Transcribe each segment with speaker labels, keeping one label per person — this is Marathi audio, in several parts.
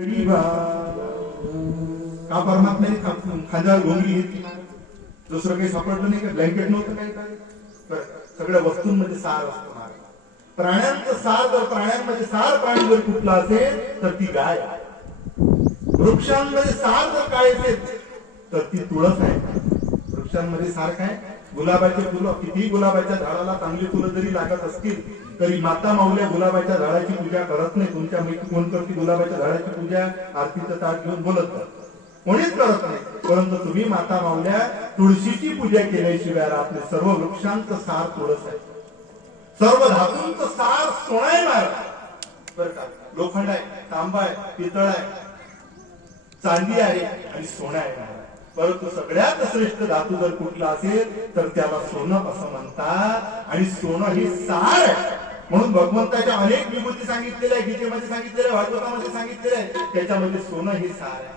Speaker 1: का परमात्म्याने खा- खांद्यावर घोंगडी घेतली. दुसरं काही सापडलं नाही का? ब्लँकेट नव्हतं काही काय सगळ्या वस्तूंमध्ये सार असतो प्राण्यांचं सार जर प्राण्यांमध्ये सार प्राणी जर कुठला असेल तर ती गाय. वृक्षांमध्ये सार जर काय असेल तर ती तुळस आहे. वृक्षांमध्ये सार काय? गुलाबाचे फुलं कितीही गुलाबाच्या झाडाला चांगली फुलं जरी लागत असतील तरी माता माऊल्या गुलाबाच्या झाडाची पूजा करत नाही. तुमच्या मैत्री कोण करते गुलाबाच्या झाडाची पूजा? आरतीचं ताट घेऊन बोलत नाही. कोणीच करत नाही. परंतु तुम्ही माता माऊल्या तुळशीची पूजा केल्याशिवाय आपले सर्व वृक्षांचं सार तुळस आहे. सर्व धातूंचं सार सोनं आहे बरं का? लोखंड आहे तांबा आहे पितळ आहे चांदी आहे आणि सोनं आहे परंतु सगळ्यात श्रेष्ठ धातू जर कुठला असेल तर त्याला सोनं असं म्हणतात. आणि सोनं हे सार आहे. म्हणून भगवंताच्या अनेक विभूती सांगितलेल्या आहे गीतेमध्ये सांगितलेल्या भागवतामध्ये सांगितलेलं आहे त्याच्यामध्ये सोनं हे सार आहे.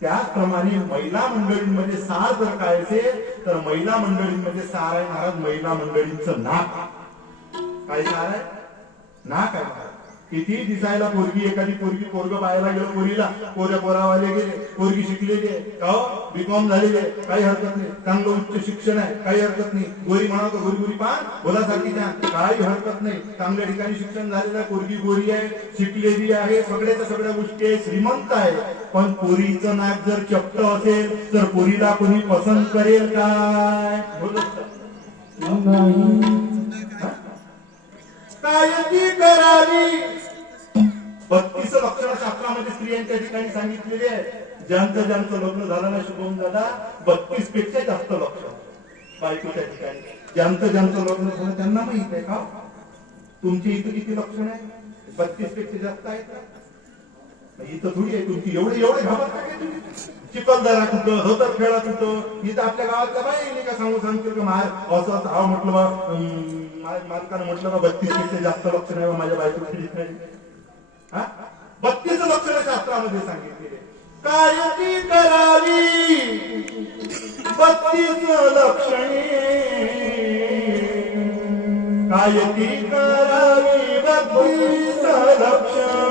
Speaker 1: त्याचप्रमाणे महिला मंडळींमध्ये सार जर काय असेल तर महिला मंडळींमध्ये सार आहे. महाराज महिला मंडळींचं नाक. काय सार आहे? नाक आहे महाराज. किती दिसायला पोरगी एखादी पोरगी पोरग पाहायला गेलं पोरीला पोऱ्या पोरावाले गेले पोरगी शिकलेली आहे बीकॉम झालेली आहे काही हरकत नाही. चांगलं उच्च शिक्षण आहे काही हरकत नाही. गोरी म्हणा तर गोरी गोरी पान बोलासाठी काही हरकत नाही. चांगल्या ठिकाणी शिक्षण झालेलं आहे पोरगी गोरी आहे शिकलेली आहे सगळ्याच्या सगळ्या गोष्टी आहे श्रीमंत आहे. पण पोरीचं नाक जर चपट असेल तर पोरीला कोणी पसंत करेल काय? बोलत काय ती करावी. बत्तीस लक्षण शास्त्रामध्ये स्त्रियांच्या ठिकाणी सांगितलेले आहे. ज्यांचं ज्यांचं लग्न झालं ना शुभम दादा बत्तीसपेक्षा जास्त लक्षण बायकोच्या ठिकाणी. ज्यांचं ज्यांचं लग्न झालं त्यांना माहीत आहे का? तुमची इथं किती लक्षण आहे बत्तीसपेक्षा जास्त आहे का? इथं थोडी आहे तुमची. एवढे एवढे घाबरता काय तुम्ही? चिखलदरा कुठं हतर खेळा कुठं? इथं आपल्या गावातल्या बाई नाही. का सांगू सांगतो की मार? असं असं हा म्हटलं बा मालकानं म्हटलं बा बत्तीसपेक्षा जास्त लक्ष नाही बा माझ्या बायकोच्या ठिकाणी हा? बत्तीस लक्षण शास्त्रामध्ये सांगितले काय ती करावी? बत्तीस लक्षणे काय ती करावी? बत्तीस लक्षणे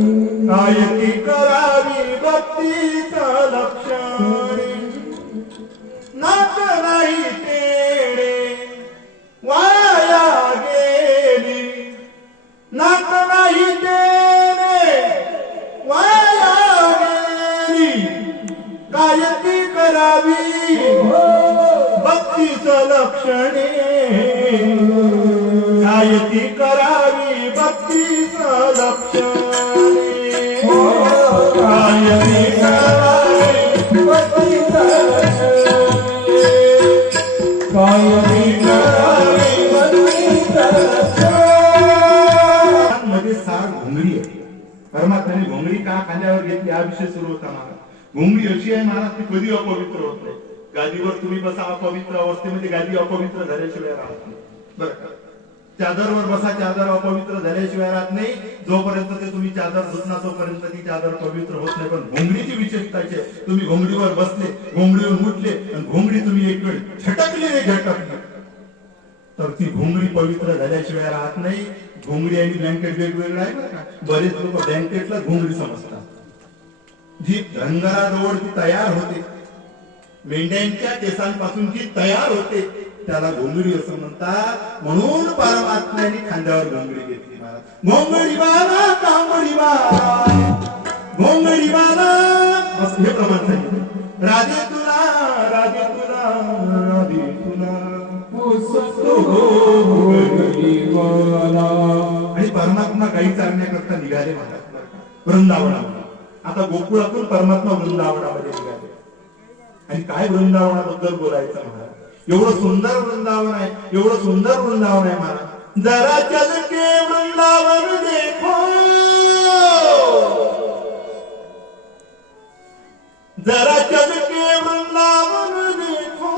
Speaker 1: ती करावी बत्तीस लक्षणे. नाक नाही तेणे वाया गेली. नाक नाही तेणे वाया गेली. ती करावी बत्तीस लक्षणे. मला घोंगडी अशी आहे महाराज ती कधी अपवित्र होत? नाही गादीवर तुम्ही बसा अपवित्र अवस्थेमध्ये गादी अपवित्र झाल्याशिवाय राहत नाही. बरं का? चादरवर बसा चादर अपवित्र झाल्याशिवाय राहत नाही. जोपर्यंत ते तुम्ही चादर धुतना तोपर्यंत ती चादर पवित्र होत नाही. पण घोंगडीची विशेषता आहे. तुम्ही घोंगडीवर बसले घोंगडीवर उठले आणि घोंगडी तुम्ही एक वेळ झटकली नाही झटकली तर ती घोंगडी पवित्र झाल्याशिवाय राहत नाही. घोंगडी आणि ब्लँकेट वेगवेगळं आहे का? बरेच लोक ब्लँकेटला घोंगडी समजतात. जी धनगराजवळ ती तयार होते. मेंढ्यांच्या केसांपासून जी तयार होते. त्याला घोंगडी असं म्हणतात. म्हणून परमात्म्याने खांद्यावर घोंगडी घेतली घोंगडी बाला कांबडी बाला. घोंगडी बाला. असं हे प्रमाण सांगितलं. राधे तुला राधे तुला राधे तुला. आणि परमात्मा काही चालण्याकरता निघाले महाराज. वृंदावनामध्ये. आता गोकुळातून परमात्मा वृंदावनामध्ये निघाले आणि काय वृंदावनाबद्दल बोलायचं महाराज एवढं सुंदर वृंदावन आहे एवढं सुंदर वृंदावन आहे महाराज जरा चल के वृंदावन देखो. जरा चल के वृंदावन देखो.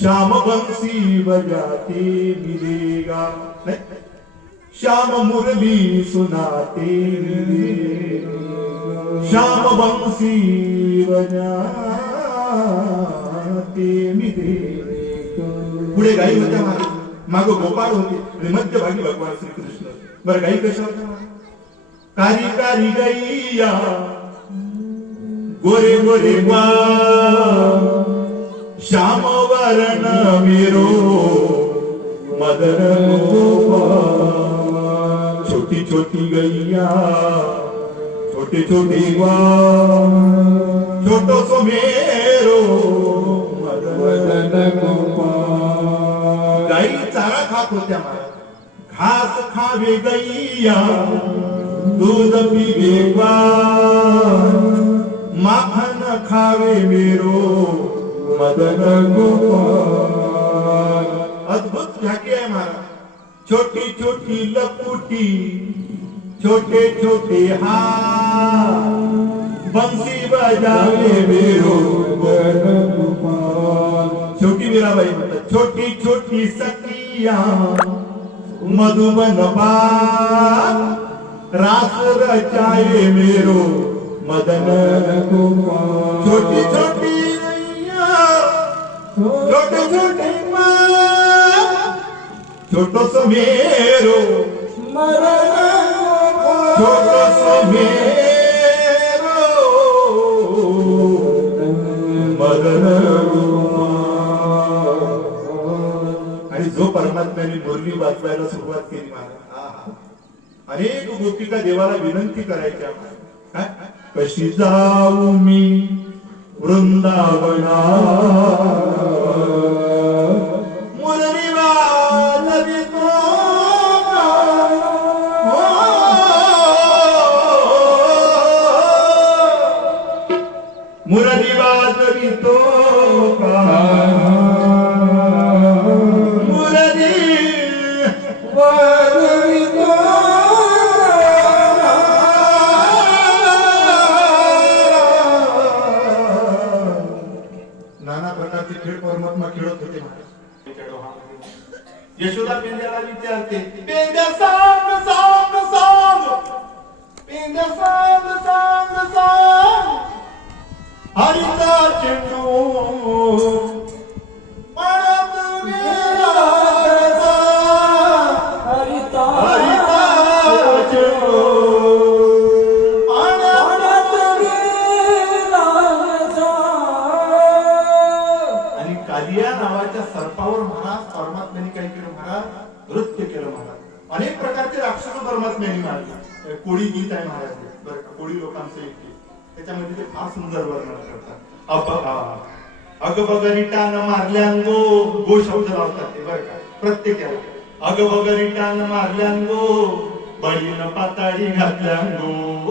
Speaker 1: श्याम बंसी बजाते मिलेगा नहीं? श्याम मुरली सुनाते मिलेगा श्याम बंसी बजाते मिलेगा पुढे गाई होत्या माग. गोपाळ होते. आणि मध्यभागी भगवान श्रीकृष्ण. बरं गाई कशा होत्या? महाराज? कारी कारी गैया. गोरे गोरे वा. श्याम वरण विरो मदन गोपाल छोटी गैया छोटे छोटे वा छोटो सो मेरो मदन गाई चारा खात होत्या घास खावे गैया दूध पिवे माखन खावे मेरो मदन गोपाल। अद्भुत झाकी आहे महाराज छोटी छोटी लपुटी छोटे छोटे हात बंसी बजावे मेरो छोटी मीराबाई म्हणतात छोटी छोटी सखिया मधुबन बाग रास रचाए मेरो मदन छोटी छोटी नैया, छोटे छोटे बाग, छोटो सो मेरो छोटो सो मेरो आणि जो परमात्म्याने बोलली वाचवायला सुरुवात केली महाराज अनेक गोपिका देवाला विनंती करायच्या काय? कशी जाऊ मी वृंदावना विचारते पेंद्या सांग सांग सांग पेंद्या सांग सांग सांग हरिता चेंडू प्रकारचे राक्षस परमात्म्याने मारले. कोळी गीत आहे महाराज हे. बरं कोळी लोकांचं एक गीत त्याच्यामध्ये ते फार सुंदर वर्णन करतात. अप आ. अग मारल्यांगो गो शब्द लावतात ते बरं का. प्रत्येकाला. अग बगरिटान मारल्यांगो बळीन पाताळी घातल्यांगो.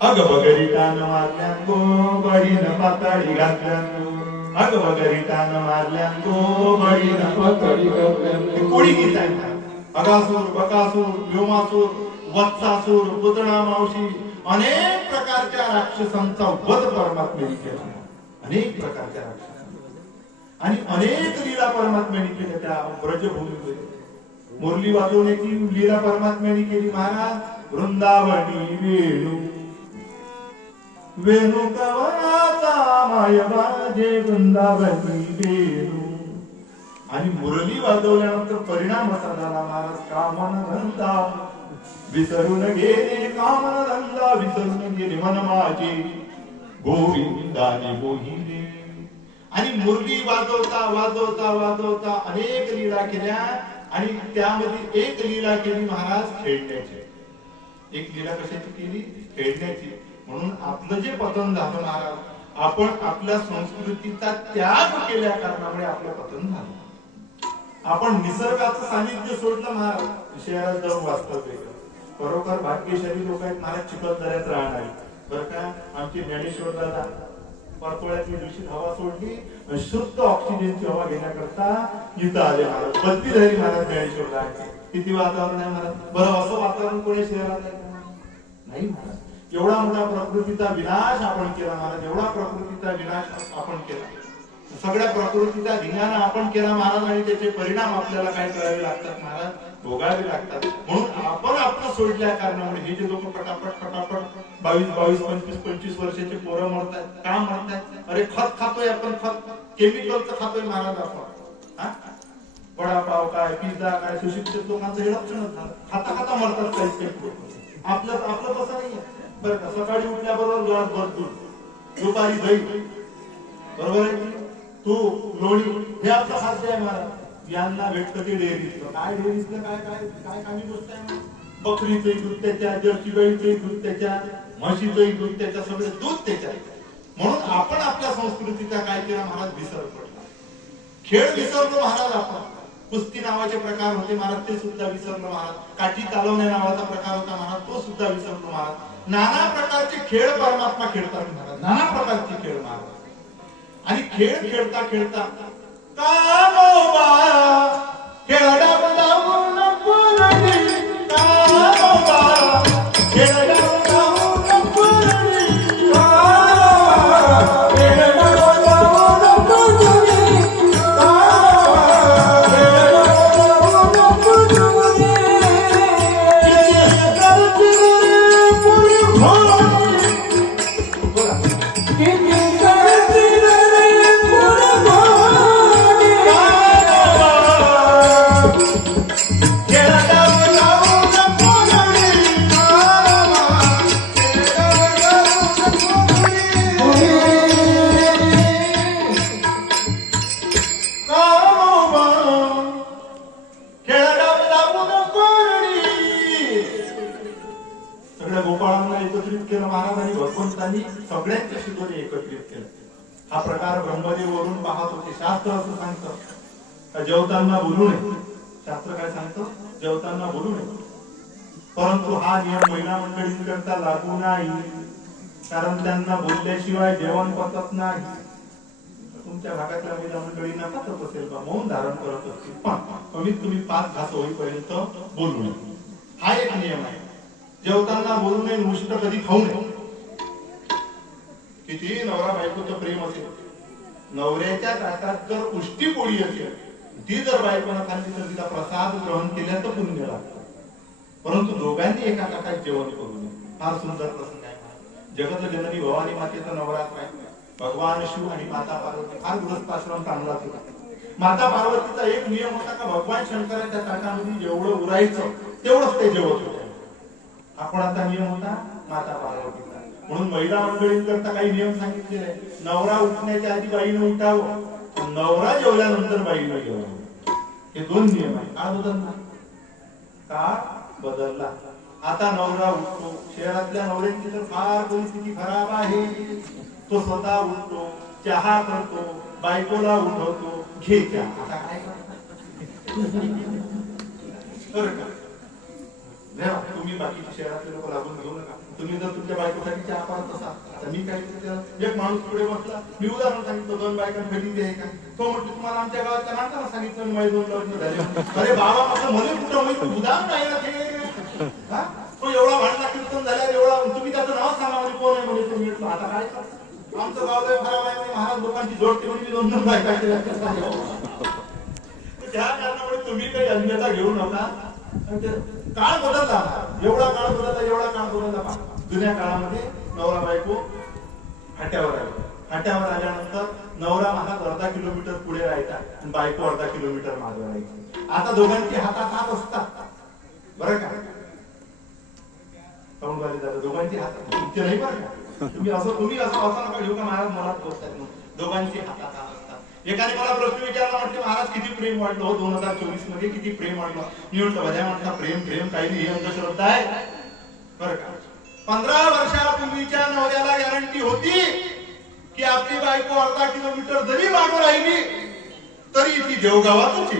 Speaker 1: अग बगरिटान मारल्यांगो बळीन पाताळी घातल्यांगो. अग बगरिटान मारल्यांगो बळीन घातल्यांगो. कोळी गीत आहे. अगासूर बकासूर व्योमासूर वत्सासूर पुतळा मावशी अनेक प्रकारच्या राक्षसांचा वध परमात्म्याने केला. अनेक प्रकारच्या राक्षसांचा. आणि अनेक लीला परमात्म्याने केल्या त्या ब्रजभूमीमध्ये मुरली वाजवण्याची लीला परमात्म्याने केली महाराज. वृंदावनी वेणू. वेणू कवनाचा माय बाजे वृंदावनी वेणू. आणि मुरली वाजवल्यानंतर परिणाम असा झाला महाराज कामन धंदा विसरून गेले कामन धंदा विसरून गेले मन माझे गोविंदाने मोहिले. आणि मुरली वाजवता वाजवता वाजवता अनेक लीला केल्या आणि त्यामध्ये एक लीला केली महाराज खेळण्याची. एक लीला कशाची केली? खेळण्याची. म्हणून आपलं जे पतन झालं महाराज आपण आपल्या संस्कृतीचा त्याग केल्या कारणामुळे आपलं पतन झालं. आपण निसर्गाचं सानिध्य सोडलं महाराज शहरात जाऊन वास्तव्य खरोखर भाग्यशाली लोक आहेत महाराज चिखलदऱ्यात राहणार. बरं का? आमचे ज्ञानेश्वर दादा परतोळ्यातली दूषित हवा सोडली शुद्ध ऑक्सिजनची हवा घेण्याकरता इथं आले महाराज. बदली झाली महाराज ज्ञानेश्वर दादाची. किती वातावरण आहे महाराज? बरं असं वातावरण कोणी शहरात आहे? नाही महाराज. एवढा मोठा प्रकृतीचा विनाश आपण केला महाराज एवढा प्रकृतीचा विनाश आपण केला. सगळ्या प्रकृतीचा धिंगाणा आपण केला महाराज आणि त्याचे परिणाम आपल्याला काय करावे लागतात महाराज? भोगावे लागतात. म्हणून आपण आपलं सोडल्या कारणामुळे हे जे लोक पटापट पटापट बावीस बावीस पंचवीस पंचवीस वर्षाचे पोरं मरतायत का मरतायत? अरे खत खातोय आपण खत. केमिकलचं खातोय महाराज आपण. हा? वडापाव काय पिझ्झा काय सुशिक्षित लोकांचं हे लक्षणच झालं. खाता खाता मरतात काही काही आपलं आपलं तसं नाहीये. बरं का सकाळी उठल्याबरोबर ग्लास भर दूध दुपारी दही बरोबर आहे तूप लोणी हे आपलं खाद्य आहे महाराज यांना भेटतं ते डेअरीचं काय डेअरीतलं काय काय काय कामी गोष्ट आहे बकरीचंही दूध त्याच्या जर्सी गाईचंही दूध त्याच्या म्हशीचंही दूध त्याच्या सगळे दूध त्याच्या. म्हणून आपण आपल्या संस्कृतीचा काय केला महाराज? विसर पडला. खेळ विसरलो महाराज आपण. कुस्ती नावाचे प्रकार होते महाराज ते सुद्धा विसरलो महाराज. काठी चालवणे नावाचा प्रकार होता महाराज तो सुद्धा विसरलो महाराज. नाना प्रकारचे खेळ परमात्मा खेळतात महाराज. नाना प्रकारचे खेळ महाराज. आणि खेळ खेळता खेळता कामोबा हो खेळडा एकत्रित केलं महाराजांनी भगवंतांनी सगळ्यांच्या शिकवणी एकत्रित केलं. हा प्रकार ब्रह्मदेव वरून पाहत होते शास्त्र असं सांगतं. जेवताना बोलू नये? शास्त्र काय सांगतं? जेवताना बोलू नये. परंतु हा नियम महिला मंडळींकरता लागू नाही. कारण त्यांना बोलल्याशिवाय जेवण पचत नाही. तुमच्या भागातल्या महिला मंडळींना पचत असेल बा मौन धारण करत असतील. पण कमीत कमी पाच घास होईपर्यंत बोलू नये. हा एक नियम आहे. जेवताना बोलू नये मुष्ट कधी खाऊ नये. किती नवरा बायकोचं प्रेम असेल. नवऱ्याच्या ताटात जर उष्टी पोळी असेल ती जर बायकोनं खाल्ली तर तिला प्रसाद ग्रहण केल्याचं पुण्य लागतं. परंतु दोघांनी एका ताटात जेवण करू नये. फार सुंदर प्रसंग आहे जगत जननी भवानी मातेचा नवरात्र आहे. भगवान शिव आणि माता पार्वती फार गृहस्थाश्रम चांगलाच होता माता पार्वतीचा एक नियम होता का भगवान शंकराच्या ताटामध्ये जेवढं उरायचं तेवढंच ते जेवत होते. हा कोणाचा नियम होता माता पार्वतीचा. म्हणून महिला मंडळींकरता काही नियम सांगितलेले नवरा उठण्याच्या आधी बाईनं उठावं नवरा जेवल्यानंतर बाईनं जेवावं हे दोन नियम आहे का बदलला? का बदलला? आता नवरा उठतो. शहरातल्या नवऱ्यांची तर फार परिस्थिती खराब आहे. तो स्वतः उठतो चहा करतो बायकोला उठवतो घे चहा. आता काय का? नाही, तुम्ही बाकीच्या शहरातले लोक लागून घेऊ नका तुम्ही जर तुमच्या बायकोसाठी चहा पाहत असा आता मी काय त्याला, एक माणूस पुढे बसला मी उदाहरण सांगितलं दोन बायका भेटी द्याय का तो म्हटलं तुम्हाला आमच्या गावात नाटकाला सांगितलं माझे दोन लग्न झाले अरे बाबा माझं मध्ये कुठं होईल उदाहरण आहे ना ते. तो एवढा भांडणा कीर्तन झाला एवढा तुम्ही त्याचं नाव सांगा म्हणजे कोण आहे? म्हणजे तुम्ही म्हटलं, आता काय आमचं गाव लय खराब आहे महाराज लोकांची जोडते म्हणजे दोन दोन बायका त्या कारणामुळे तुम्ही काही अन्यता घेऊ नका. काळ बदलला. एवढा काळ बदलला एवढा काळ बदलला जुन्या काळामध्ये नवरा बायको फाट्यावर आली. फाट्यावर आल्यानंतर नवरा महाराज अर्धा किलोमीटर पुढे राहायचा आणि बायको अर्धा किलोमीटर मागे राहायची आता दोघांची हातात हात असतात. बरं का? तोंडवाले झालं दोघांची हात. तुमचे नाही बरं का? तुम्ही असं तुम्ही असं असं नका घेऊ का महाराज? मला बोलतात दोघांची हातात हात एकाने मला प्रश्न विचारला म्हटले महाराज किती प्रेम वाढलं हो दोन हजार चोवीसमध्ये किती प्रेम वाढलं? मी म्हटलं भजा म्हटलं प्रेम प्रेम काही नाही अंधश्रद्धा आहे. बरं का? पंधरा वर्षापूर्वीच्या नवऱ्याला गॅरंटी होती की आपली बायको अर्धा किलोमीटर जरी मागं राहिली तरी ती देवगावात होती.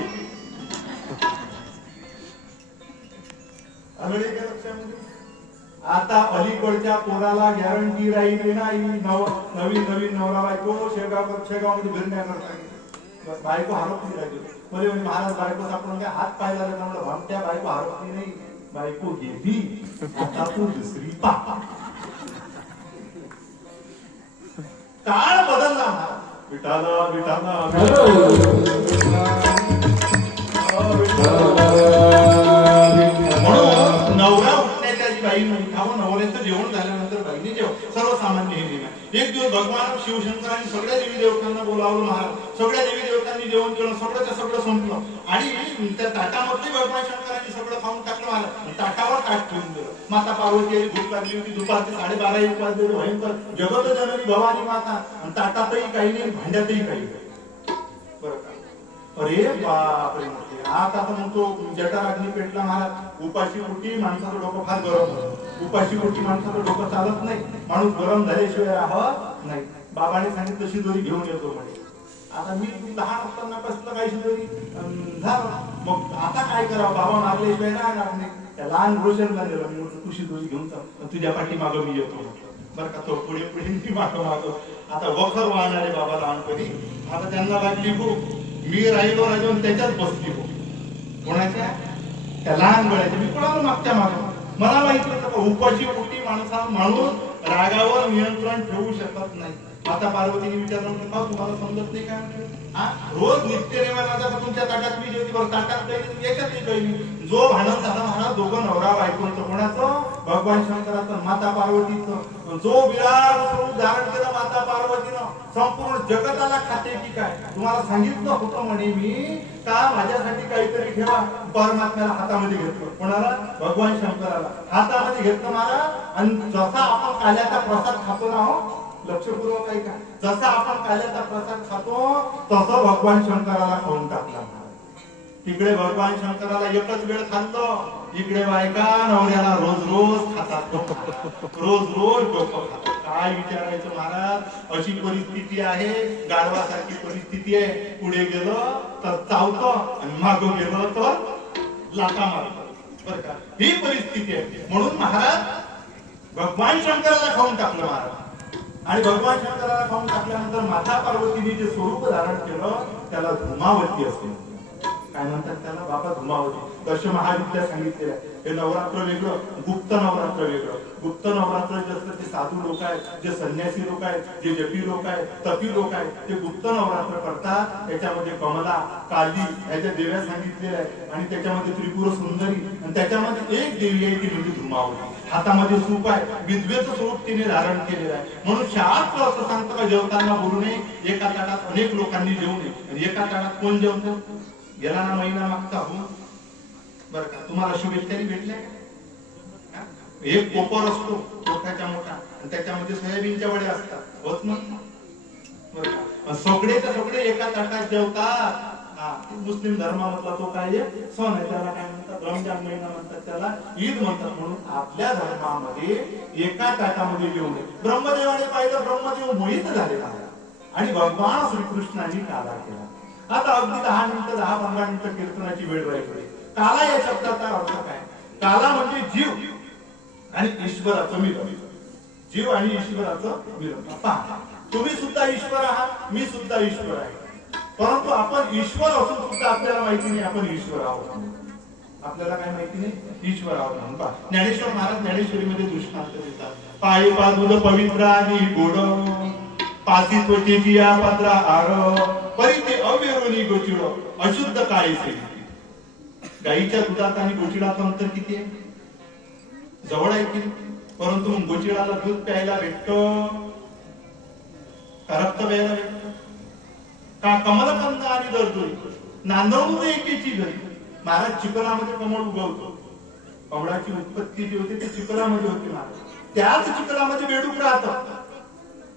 Speaker 1: अमेरिका लक्षामध्ये? आता अलीकडच्या पोराला गॅरंटी राहिली नाही नव नवीन नवीन नवरा बायको शेगाव शेगावमध्ये फिरण्याकरता बायको हरपली राहिली म्हणजे म्हणजे महाराज बायको सापडून काय हात पाय झाले म्हणलं भामट्या बायको हरपली नाही. बायको गेली. आता तू दुसरी पा. काळ बदलला महाराज विठाला बाईनं उठावं नवऱ्याचं जेवण झाल्यानंतर बाईने जेवण सर्वसामान्य हे नियम एक दिवस भगवान शिवशंकरांनी सगळ्या देवी देवतांना बोलावलं महाराज. सगळ्या देवी देवतांनी जेवण केलं सगळंच्या सगळं संपलं. आणि त्या ताटामधले भगवान शंकरांनी सगळं खाऊन टाकलं महाराज. ताटावर ताट ठेवून दिलं. माता पार्वती भूक लागली होती दुपारचे साडेबारा एक वाजले भयंकर. जगत जननी भवानी माता. ताटातही काही नाही भांड्यातही काही नाही. अरे बापरे म्हटले. आता तर मग तो जटार अग्नी पेटला महाराज उपाशी उठी माणसाचं डोकं फार गरम होतं उपाशी उठी माणसाचं डोकं चालत नाही माणूस गरम झाल्याशिवाय राहत नाही. बाबाने सांगितलं शिदोरी घेऊन येतो म्हणे. आता मी लहान असताना कसलं काही शिदोरी? झालं मग आता काय करावं? बाबा मारल्याशिवाय नाही राहणार नाही. त्या लहान रोशनला झालेलं मी म्हटलं तू शिदोरी घेऊन जा. तुझ्या पाठी मागं मी येतो बरं का तो पुढे पुढे मी मागं मागं. आता वखर वाहणारे बाबा लहानपणी. आता त्यांना लागली खूप मी राहिलो राहिलो त्याच्यात बसली हो कोणाच्या? त्या लहान मुलाच्या मी कोणाला मागच्या माग? मला माहीत होतं उपाशी पोटी माणसा माणूस रागावर नियंत्रण ठेवू शकत नाही माता पार्वतीने विचारलं की भाऊ तुम्हाला समजत नाही का? रोज नित्य नेमाचा तुमच्या ताटात मी जेवती बरं ताटात काही नाही काही जो भांडण झाला म्हणा दोघं नवरा बायकोचं कोणाचं? भगवान शंकराचं माता पार्वतीचं. जो विराट स्वरूप धारण केलं माता पार्वतीनं संपूर्ण जगताला खाते की काय? तुम्हाला सांगितलं होतं म्हणे मी का माझ्यासाठी काहीतरी ठेवा? परमात्म्याला हातामध्ये घेतलं. कोणाला? भगवान शंकराला. हातामध्ये घेतलं मला आणि जसा आपण काल्याचा प्रसाद खातो ना हो लक्षपूर्वक आहे का जसा आपण काल्याचा प्रसाद खातो तसं भगवान शंकराला खाऊन टाकला तिकडे भगवान शंकराला एकच वेळ खातो इकडे बायका नवऱ्याला रोज रोज खातात. रोज रोज डोकं खातात. काय विचारायचं महाराज? अशी परिस्थिती आहे गाढवासारखी परिस्थिती आहे. पुढे गेलो तर चावतो आणि माग गेलो तर लाटा मारतो. बरं का? ही परिस्थिती आहे. म्हणून महाराज भगवान शंकराला खाऊन टाकलं महाराज. आणि भगवान शंकराला खाऊन टाकल्यानंतर माता पार्वतीने जे स्वरूप धारण केलं त्याला धुमावती असते. काय म्हणतात त्याला? बाबा धुमावती. तसे महाविद्या सांगितलेलं आहे. हे नवरात्र वेगळं गुप्त नवरात्र वेगळं. गुप्त नवरात्र जे असतं ते साधू लोक आहेत जे संन्यासी लोक आहेत जे जपी लोक आहेत तपी लोक आहेत ते गुप्त नवरात्र करतात. त्याच्यामध्ये कमला काली याच्या देव्या सांगितलेल्या आहेत. आणि त्याच्यामध्ये त्रिपुर सुंदरी. आणि त्याच्यामध्ये एक देवी आहे ती म्हणजे धुमावती. हातामध्ये सूप आहे विद्वेचं स्वरूप तिने धारण केलेलं आहे. म्हणून शाळात असं सांगतं का? जेवताना बोलू नये एका ताटात अनेक लोकांनी जेवू नये. एका ताटात कोण जेवतो? गेला ना महिना मागचा हो. बरं का? तुम्हाला शुभेच्छारी भेटल्या? एक कोपर असतो मोठ्याच्या मोठा. आणि त्याच्यामध्ये सोयाबीनच्या वड्या असतात. होत ना? बरं का? मग सगळेच्या सगळे एका ताटात जेवतात. हा, मुस्लिम धर्मामधला तो काय सण आहे. त्याला काय म्हणतात? रमजान महिना म्हणतात त्याला. ईद म्हणतात म्हणून आपल्या धर्मामध्ये एका ताटामध्ये येऊन ब्रह्मदेवाने पाहिलं ब्रह्मदेव मोहित झालेला आहे आणि भगवान श्रीकृष्णाने काला केला. आता अगदी दहा मिनिटं दहा पंधरा मिनिटं कीर्तनाची वेळ राहिली काला या शब्दाचा अर्थ काय? काला म्हणजे जीव आणि ईश्वराचं मिलन. जीव आणि ईश्वराचं मिलन. पहा. तुम्ही सुद्धा ईश्वर आहात मी सुद्धा ईश्वर आहे. परंतु आपण ईश्वर असून सुद्धा आपल्याला माहिती नाही आपण ईश्वर आहोत. आपल्याला काय माहिती नाही? ईश्वर आहोत म्हणून ज्ञानेश्वर महाराज ज्ञानेश्वरीमध्ये दृष्टांत देतात. पायी पादुल पवित्र आणि गोड. पासी त्वचेची या आर. परी ते अव्यरोनी गोचिड अशुद्ध काळी से? गाईच्या दुधात आणि गोचिडाचं अंतर किती आहे? जवळ आहे की परंतु मग गोचिडाला दूध प्यायला भेटत का रक्त प्यायला भेटत? का कमलकंद आणि दरदोरी नांदवून एकेची घरी. महाराज चिखलामध्ये कमळ उगवतो. कमळाची उत्पत्ती जी होती ती चिखलामध्ये होती महाराज. त्याच चिखलामध्ये बेडूक राहतात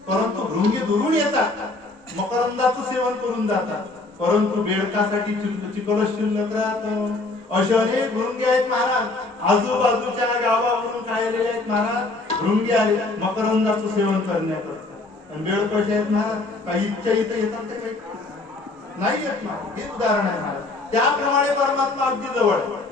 Speaker 1: परंतु भृंगे दुरून येतात. मकरंदाचं सेवन करून जातात. परंतु बेडकासाठी चिल- चिखल शिल्लक राहत. असे अनेक भृंगे आहेत महाराज. आजूबाजूच्या गावावरून काय आलेले आहेत महाराज. भृंगे आले मकरंदाचं सेवन करण्याकरता. आणि बेड कसे आहेत महाराज? काही इच्छा इथं येतात ते काही? नाही येत नाही हे उदाहरण आहे महाराज त्याप्रमाणे परमात्मा अगदी जवळ आहे.